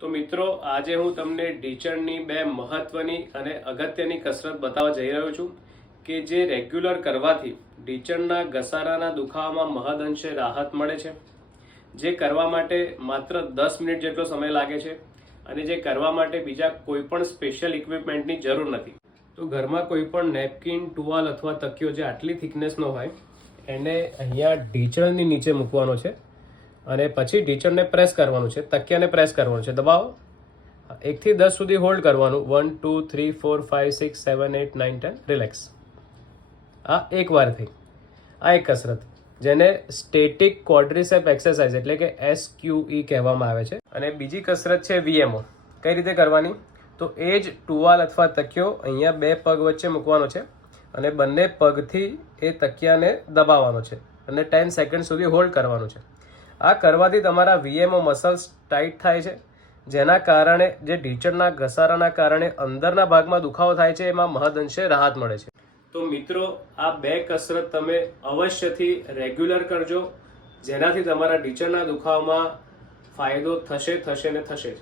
તો મિત્રો, આજે હું તમને ઢીંચણની બે મહત્વની અને અગત્યની કસરત બતાવવા જઈ રહ્યો છું કે જે રેગ્યુલર કરવાથી ઢીંચણના ઘસારાના દુખાવામાં મહદઅંશે રાહત મળે છે, જે કરવા માટે માત્ર 10 મિનિટ જેટલો સમય લાગે છે અને જે કરવા માટે બીજા કોઈ પણ સ્પેશિયલ ઇક્વિપમેન્ટની જરૂર નથી. તો ઘરમાં કોઈ પણ નેપકિન, ટુવાલ અથવા તકિયો જે આટલી થિકનેસનો હોય એને અહીંયા ઢીંચણની નીચે મૂકવાનો છે અને પછી ઢીંચણને પ્રેસ કરવાનું છે, તકિયાને પ્રેસ કરવાનું છે. દબાવો. 1 થી 10 સુધી હોલ્ડ કરવાનું. 1 2 3 4 5 6 7 8 9 10. રિલેક્સ. આ એક વાર થઈ. આ એક કસરત જેને સ્ટેટિક ક્વોડ્રિસેપ એક્સરસાઇઝ એટલે કે SQE કહેવામાં આવે છે. અને બીજી કસરત છે VMO. કઈ રીતે કરવાની? તો એ જ ટુવાલ અથવા તકિયો અહીંયા બે પગ વચ્ચે મૂકવાનો છે અને બંને પગથી એ તકિયાને દબાવવાનો છે અને 10 સેકન્ડ સુધી હોલ્ડ કરવાનું છે. આ કરવાથી તમારા VMO મસલ્સ ટાઈટ થાય છે, જેના કારણે જે ઢીંચણના ઘસારાના કારણે અંદરના ભાગમાં દુખાવો થાય છે એમાં મહદઅંશે રાહત મળે છે. તો મિત્રો, આ બે કસરત તમે અવશ્યથી રેગ્યુલર કરજો, જેનાથી તમારા ઢીંચણના દુખાવામાં ફાયદો થશે ને થશે જ.